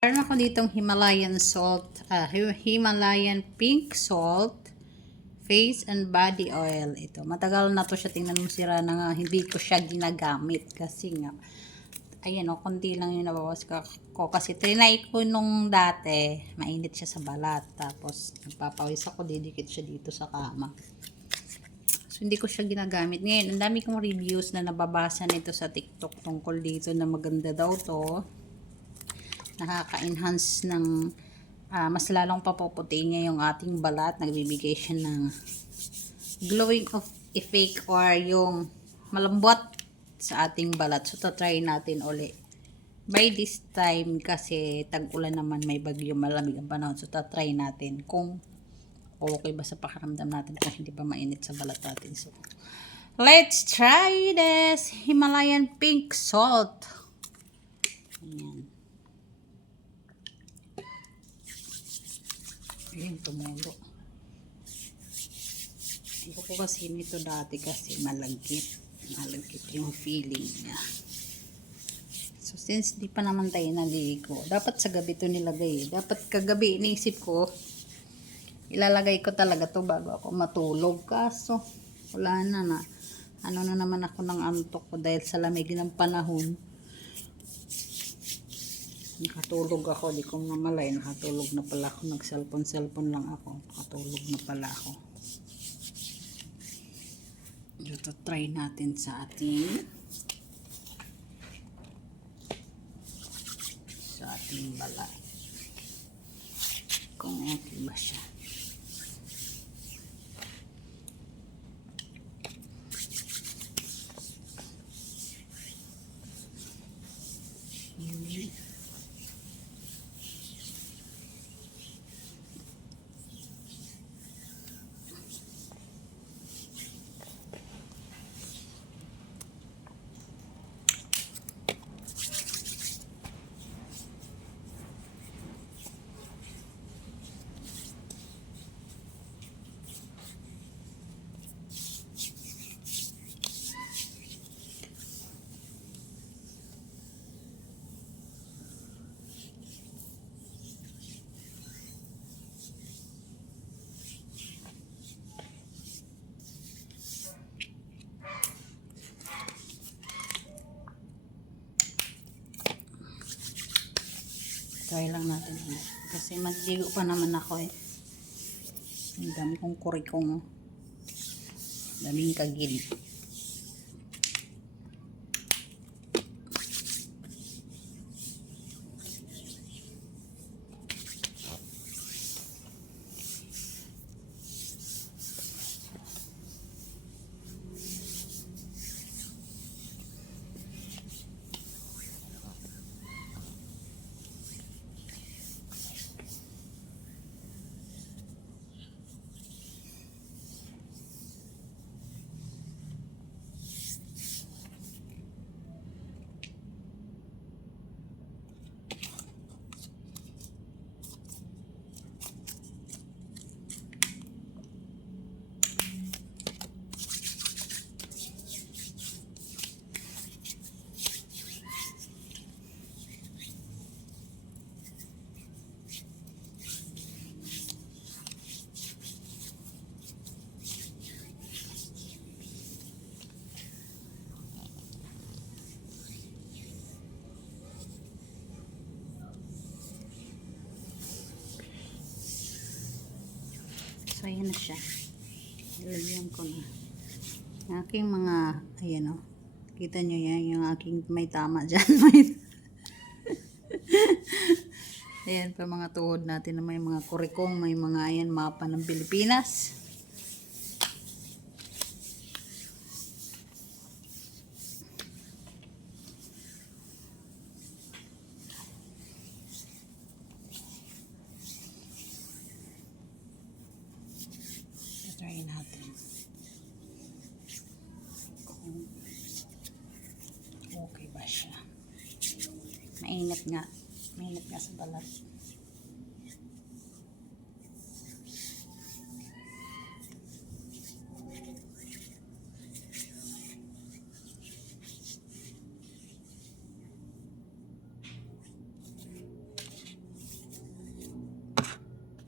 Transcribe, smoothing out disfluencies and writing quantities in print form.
Meron ako ditong Himalayan salt, Himalayan pink salt, face and body oil. Ito, matagal na to siya. Tingnan mo, sira na nga. Hindi ko siya ginagamit kasi nga, ayan o, konti lang yung nabawas ko. Kasi trinay ko nung dati, mainit siya sa balat. Tapos, nagpapawis ako, didikit siya dito sa kama. So, hindi ko siya ginagamit. Ngayon, ang dami kong reviews na nababasa nito sa TikTok tungkol dito na maganda daw to. Nakaka-enhance ng mas lalong papuputi niya yung ating balat. Nagbibigay siya ng glowing of effect or yung malambot sa ating balat. So, try natin uli. By this time, kasi tag-ulan naman, may bagyo, malamig ang panahon. So, try natin kung okay ba sa pakiramdam natin, kung hindi pa mainit sa balat natin. So, let's try this Himalayan pink salt. Ayan. Ayan, tumulo. Ayoko ko kasi nito dati kasi malagkit. Malagkit yung feeling niya. So, since di pa naman tayo naligo, dapat sa gabi to nilagay. Dapat kagabi, iniisip ko, ilalagay ko talaga to bago ako matulog. Kaso, wala na. Ano na naman ako ng antok ko dahil sa lamig ng panahon. Nakatulog ako, di ko mamalay, nakatulog na pala ako, nag-cellphone lang ako, nakatulog na pala ako. Ito, try natin sa ating balat. Kung okay ba siya. Try lang natin ulit. Kasi magdigo pa naman ako eh. Ang dami kong kurikong. Daming kagil. So, ayan na siya. Ilagyan ko na. Yung aking mga, ayan o. Kita nyo yan, yung aking may tama dyan. Ayan pa mga tuhod natin na may mga kurikong, may mga ayan, mapa ng Pilipinas. Try natin. Kung okay ba siya. Mainit nga. Mainit nga sa balat.